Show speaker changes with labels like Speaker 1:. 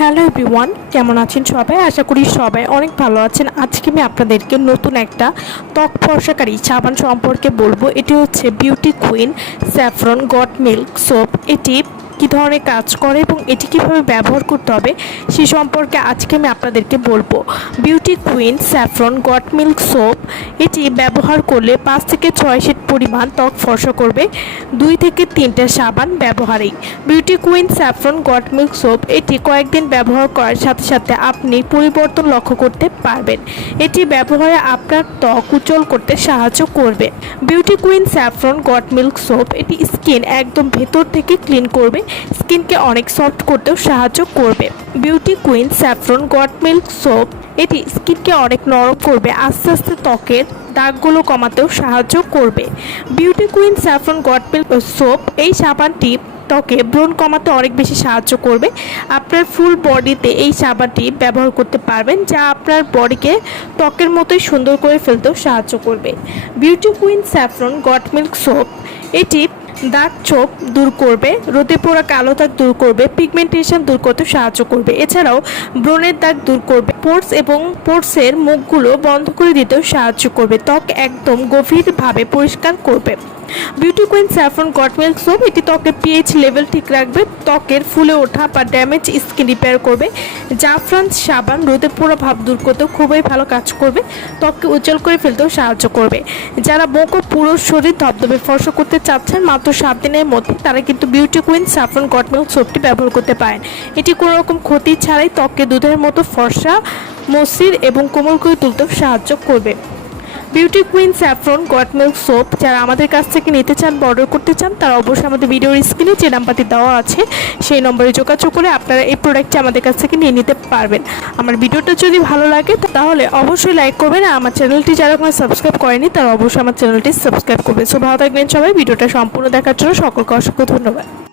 Speaker 1: Hello everyone, কেমন আছেন সবাই? আশা করি সবাই অনেক ভালো আছেন। আজকে আমি আপনাদেরকে নতুন একটা ত্বক ফর্সাকারী সাবান সম্পর্কে বলব। এটি হচ্ছে Beauty Queen saffron goat milk soap এটি কী ধরনের কাজ করে এবং এটি কীভাবে ব্যবহার করতে হবে, সে সম্পর্কে আজকে আমি আপনাদেরকে বলব। Beauty Queen saffron goat milk soap এটি ব্যবহার করলে পাঁচ থেকে ছয় সেট পরিমাণ ত্বক ফর্সা করবে, দুই থেকে তিনটা সাবান ব্যবহারেই। Beauty Queen saffron goat milk soap এটি কয়েকদিন ব্যবহার করার সাথে সাথে আপনি পরিবর্তন লক্ষ্য করতে পারবেন। এটি ব্যবহারে আপনার ত্বক উজ্জ্বল করতে সাহায্য করবে। Beauty Queen saffron goat milk soap এটি স্কিন একদম ভেতর থেকে ক্লিন করবে স্কিনকে অনেক সফট করতেও সাহায্য করবে। Beauty Queen saffron goat milk soap এটি স্কিনকে অনেক নরম করবে, আস্তে আস্তে ত্বকের দাগগুলো কমাতেও সাহায্য করবে। Beauty Queen saffron goat milk soap এই সাবানটি ত্বকে ব্রণ কমাতে অনেক বেশি সাহায্য করবে। আপনার ফুল বডিতে এই সাবানটি ব্যবহার করতে পারবেন, যা আপনার বডিকে ত্বকের মতোই সুন্দর করে ফেলতেও সাহায্য করবে। Beauty Queen saffron goat milk soap এটি দাগ ছোপ দূর করবে, রোদে পোড়া কালো দাগ দূর করবে পিগমেন্টেশন দূর করতে সাহায্য করবে। এছাড়াও ব্রণের দাগ দূর করবে, পোর্স এবং পোর্সের মুখগুলো বন্ধ করে দিতেও সাহায্য করবে, ত্বক একদম গভীরভাবে পরিষ্কার করবে। Beauty Queen saffron goat soap এটি ত্বকের পিএইচ লেভেল ঠিক রাখবে, ত্বকের ফুলে ওঠা বা ড্যামেজ স্কিন রিপেয়ার করবে। জাফরান সাবান রোদে পোড়া ভাব দূর করতেও খুবই ভালো কাজ করবে, ত্বককে উজ্জ্বল করে ফেলতেও সাহায্য করবে। যারা মুখ ও পুরো শরীর ধবধবে, ফর্সা করতে চাচ্ছেন, মাত্র সাত দিনের মধ্যে তারা কিন্তু Beauty Queen saffron goat milk সোপটি ব্যবহার করতে পারেন। এটি কোনো রকম ক্ষতি ছাড়াই ত্বককে দুধের মতো ফর্সা, মসৃণ এবং কোমল করে তুলতেও সাহায্য করবে। Beauty Queen saffron goat milk soap যারা আমাদের কাছ থেকে নিতে চান বা অর্ডার করতে চান, তারা অবশ্যই আমাদের ভিডিওর স্ক্রিনে যে নাম্বারটি দেওয়া আছে, সেই নম্বরে যোগাযোগ করে আপনারা এই প্রোডাক্টটি আমাদের কাছ থেকে নিয়ে নিতে পারবেন। আমার ভিডিওটা যদি ভালো লাগে, তাহলে অবশ্যই লাইক করবেন আর আমার চ্যানেলটি যারা কোনো সাবস্ক্রাইব করেনি, তারা অবশ্যই আমার চ্যানেলটি সাবস্ক্রাইব করবে সো, ভালো থাকবেন সবাই, ভিডিওটা সম্পূর্ণ দেখার জন্য সকলকে অসংখ্য ধন্যবাদ।